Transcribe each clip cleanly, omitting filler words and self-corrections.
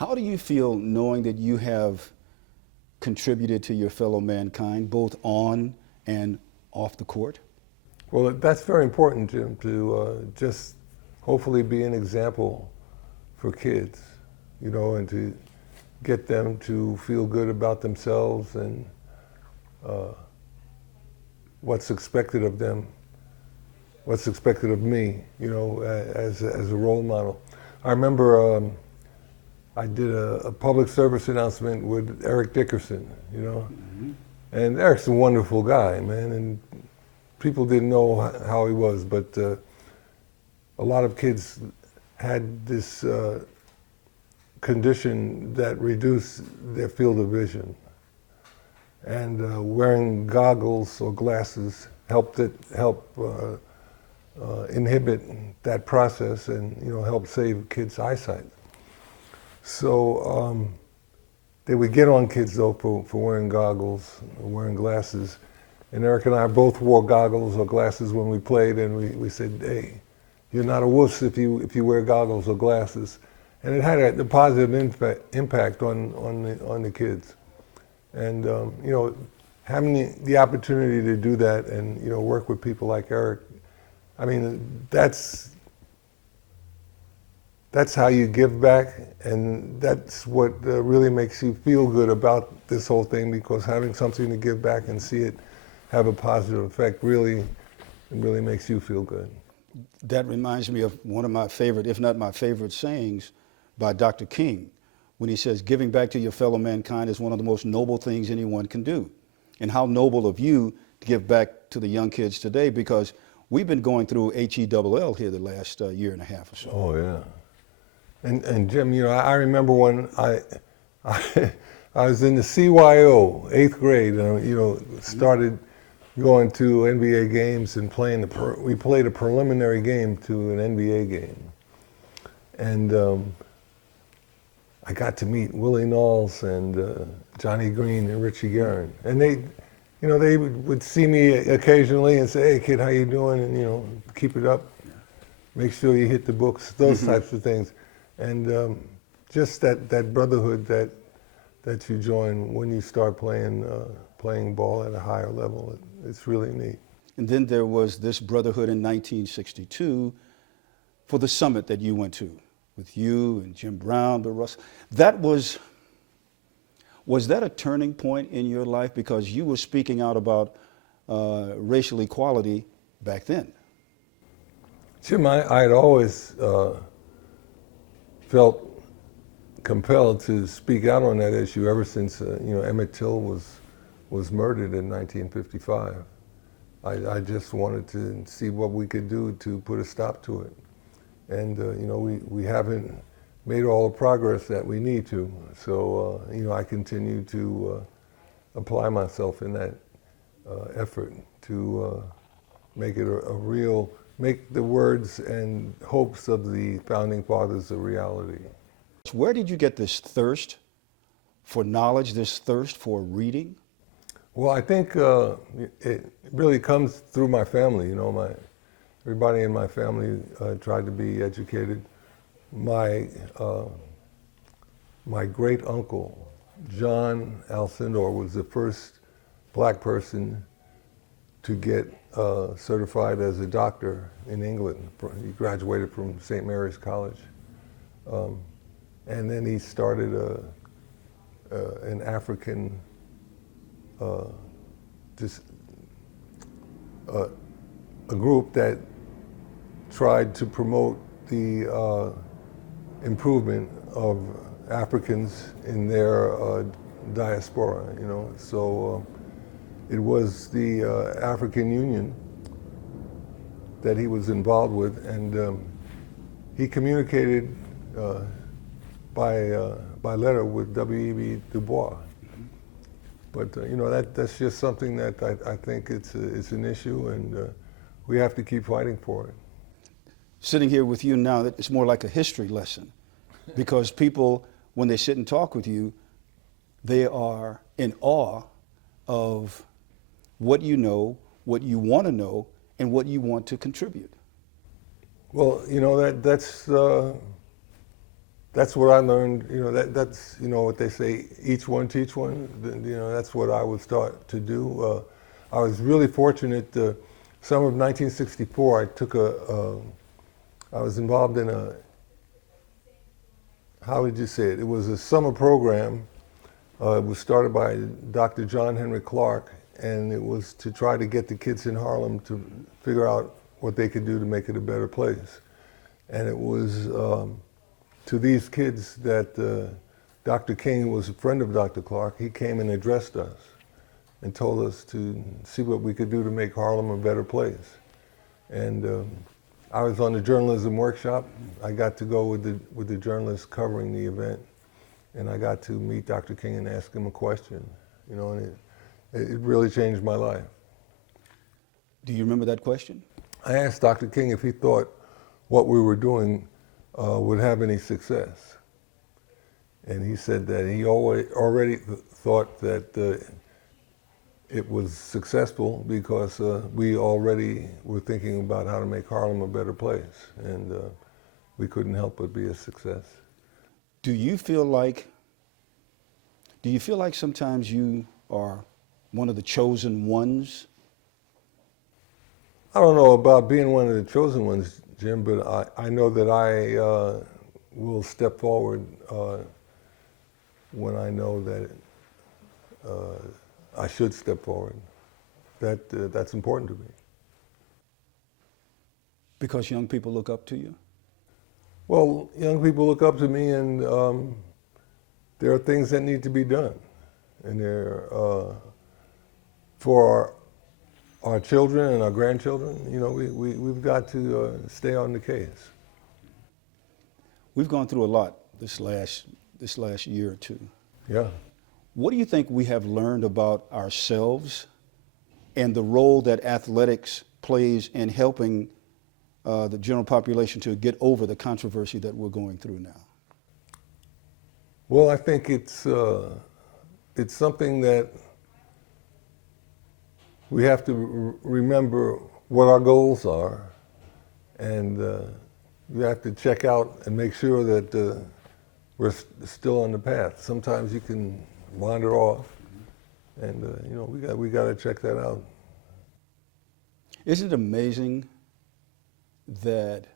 How do you feel knowing that you have contributed to your fellow mankind, both on and off the court? Well, that's very important, Jim, to just hopefully be an example for kids, you know, and to get them to feel good about themselves and what's expected of them, what's expected of me, you know, as a role model. I remember I did a public service announcement with Eric Dickerson, you know, and Eric's a wonderful guy, man, and people didn't know how he was, but a lot of kids had this condition that reduced their field of vision. And wearing goggles or glasses helped inhibit that process and, you know, help save kids' eyesight. So they would get on kids though for wearing goggles or wearing glasses. And Eric and I both wore goggles or glasses when we played, and we said, hey, you're not a wuss if you wear goggles or glasses. And it had a positive impact on the kids. And you know, having the opportunity to do that and, you know, work with people like Eric, I mean, that's how you give back, and that's what really makes you feel good about this whole thing, because having something to give back and see it have a positive effect really makes you feel good. That reminds me of one of my favorite, if not my favorite sayings by Dr. King, when he says, giving back to your fellow mankind is one of the most noble things anyone can do. And how noble of you to give back to the young kids today, because we've been going through HELL here the last year and a half or so. Oh, yeah. And Jim, you know, I remember when I was in the CYO, 8th grade, and, you know, started going to NBA games and playing we played a preliminary game to an NBA game. And I got to meet Willie Knowles and Johnny Green and Richie Guerin. And they, you know, they would see me occasionally and say, hey kid, how you doing? And, you know, keep it up. Make sure you hit the books, those types of things. And just that brotherhood that you join when you start playing ball at a higher level, it's really neat. And then there was this brotherhood in 1962 for the summit that you went to with you and Jim Brown, Bill Russell. Was that a turning point in your life, because you were speaking out about racial equality back then? Jim, I had always felt compelled to speak out on that issue ever since you know, Emmett Till was murdered in 1955. I just wanted to see what we could do to put a stop to it. And you know, we haven't made all the progress that we need to. So you know, I continue to apply myself in that effort to make it make the words and hopes of the founding fathers a reality. Where did you get this thirst for knowledge, this thirst for reading? Well, I think it really comes through my family. You know, everybody in my family tried to be educated. My great uncle, John Alcindor, was the first black person to get certified as a doctor in England. He graduated from St. Mary's College. And then he started an African a group that tried to promote the improvement of Africans in their diaspora, you know. So it was the African Union that he was involved with, and he communicated by letter with W.E.B. Du Bois. But you know, that's just something that I think it's an issue, and we have to keep fighting for it. Sitting here with you now, it's more like a history lesson, because people, when they sit and talk with you, they are in awe of what you know, what you want to know, and what you want to contribute. Well, you know, that's that's what I learned. That's what they say, each one teach one. That's what I would start to do. I was really fortunate. Summer of 1964, I was involved in how would you say it? It was a summer program. It was started by Dr. John Henry Clark, and it was to try to get the kids in Harlem to figure out what they could do to make it a better place. And it was to these kids that Dr. King was a friend of Dr. Clark. He came and addressed us and told us to see what we could do to make Harlem a better place. And I was on the journalism workshop. I got to go with the journalists covering the event, and I got to meet Dr. King and ask him a question, and it really changed my life. Do you remember that question? I asked Dr. King if he thought what we were doing would have any success. And he said that he already thought that it was successful because we already were thinking about how to make Harlem a better place, and we couldn't help but be a success. Do you feel like sometimes you are one of the chosen ones? I don't know about being one of the chosen ones, Jim, but I know that I will step forward when I know that I should step forward. That's important to me. Because young people look up to you? Well, young people look up to me, and there are things that need to be done. And for our children and our grandchildren, we've got to stay on the case. We've gone through a lot this last year or two. Yeah. What do you think we have learned about ourselves and the role that athletics plays in helping the general population to get over the controversy that we're going through now? Well, I think it's something that we have to remember what our goals are, and you have to check out and make sure that we're still on the path. Sometimes you can wander off, and we got to check that out. Isn't it amazing that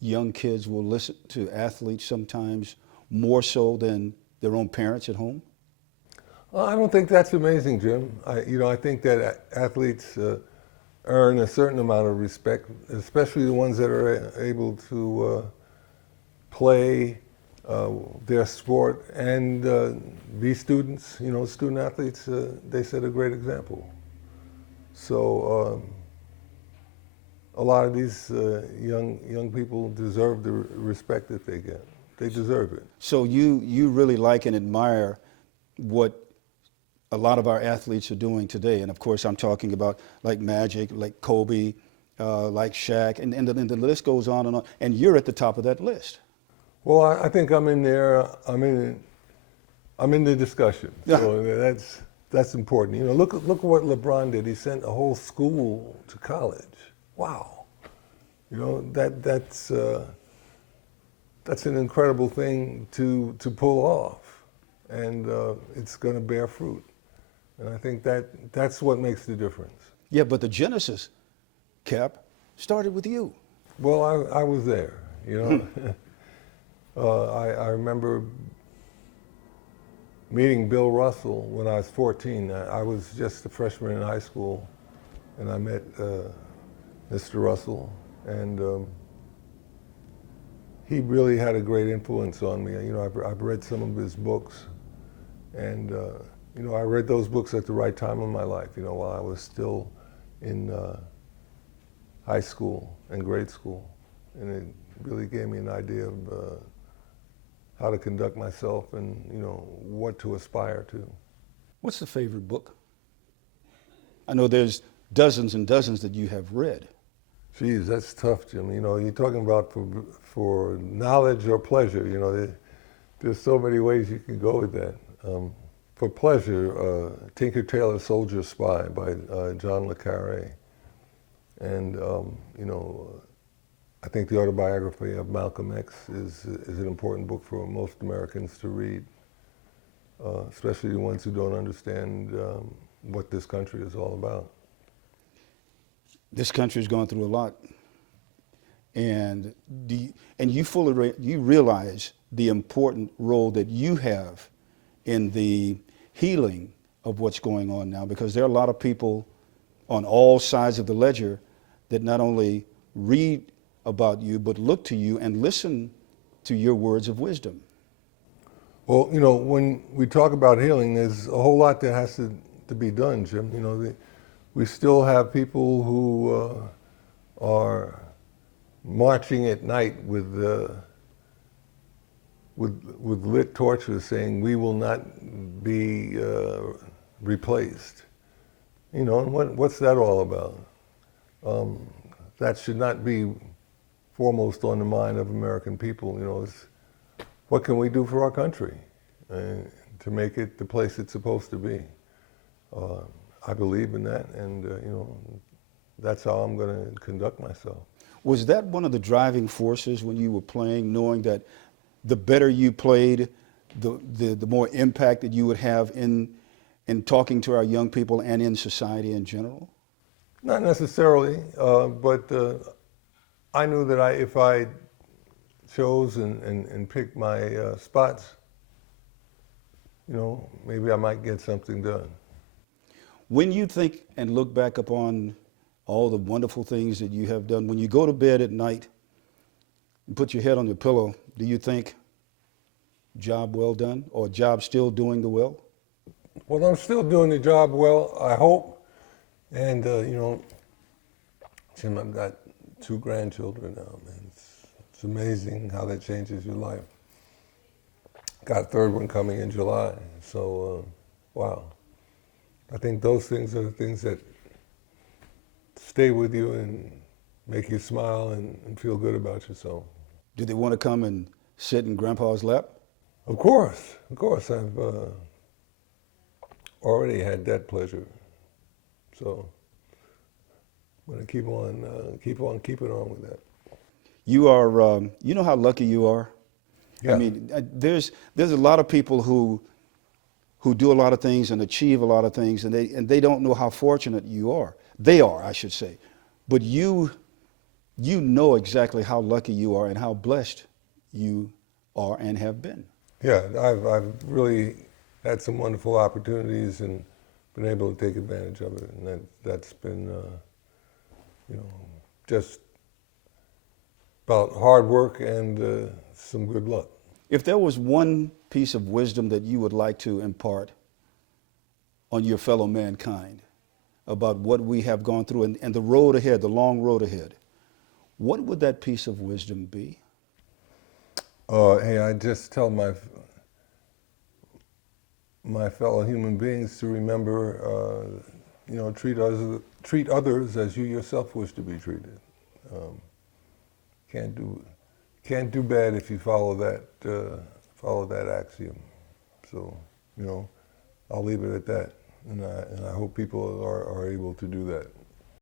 young kids will listen to athletes sometimes more so than their own parents at home? Well, I don't think that's amazing, Jim. I think that athletes earn a certain amount of respect, especially the ones that are able to play their sport and be students. Student athletes, they set a great example. So a lot of these young people deserve the respect that they get. They deserve it. So you really like and admire what a lot of our athletes are doing today. And of course, I'm talking about like Magic, like Kobe, like Shaq, and the list goes on and on. And you're at the top of that list. Well, I think I'm in there. I'm in the discussion. So that's important. Look what LeBron did. He sent a whole school to college. Wow. That's an incredible thing to pull off, and it's going to bear fruit. And I think that's what makes the difference. Yeah, but the genesis, Cap, started with you. Well, I was there, I remember meeting Bill Russell when I was 14. I was just a freshman in high school, and I met Mr. Russell, and he really had a great influence on me. I've read some of his books, and I read those books at the right time in my life, while I was still in high school and grade school. And it really gave me an idea of how to conduct myself and, what to aspire to. What's the favorite book? I know there's dozens and dozens that you have read. Geez, that's tough, Jim. You're talking about for knowledge or pleasure, there's so many ways you can go with that. For pleasure, Tinker Tailor Soldier Spy by John le Carre. And, I think the autobiography of Malcolm X is an important book for most Americans to read, especially the ones who don't understand what this country is all about. This country's gone through a lot, and you realize the important role that you have in the healing of what's going on now, because there are a lot of people on all sides of the ledger that not only read about you, but look to you and listen to your words of wisdom. Well, you know, when we talk about healing, there's a whole lot that has to be done, Jim. You know, we still have people who are marching at night with lit torches saying, "We will not be replaced." You know, and what's that all about? That should not be foremost on the mind of American people. You know, what can we do for our country to make it the place it's supposed to be? I believe in that, and you know, that's how I'm going to conduct myself. Was that one of the driving forces when you were playing, knowing that the better you played, the more impact that you would have in talking to our young people and in society in general? Not necessarily, but I knew that if I chose and picked my spots, you know, maybe I might get something done. When you think and look back upon all the wonderful things that you have done, when you go to bed at night and put your head on your pillow, do you think, job well done, or job still doing the well? Well, I'm still doing the job well, I hope. And, you know, Jim, I've got 2 grandchildren now, man. It's amazing how that changes your life. Got a 3rd one coming in July. So, wow. I think those things are the things that stay with you and make you smile and feel good about yourself. Do they want to come and sit in Grandpa's lap? Of course. I've already had that pleasure. So I'm going to keep on keeping on with that. You are, you know how lucky you are? Yeah. I mean, there's a lot of people who do a lot of things and achieve a lot of things, and they don't know how fortunate you are. They are, I should say. But you know exactly how lucky you are and how blessed you are and have been. Yeah, I've really had some wonderful opportunities and been able to take advantage of it, and that's been, you know, just about hard work and some good luck. If there was one piece of wisdom that you would like to impart on your fellow mankind about what we have gone through and the road ahead, the long road ahead, what would that piece of wisdom be? Hey, I just tell my fellow human beings to remember, you know, treat others as you yourself wish to be treated. Can't do bad if you follow that axiom. So, you know, I'll leave it at that, and I hope people are able to do that.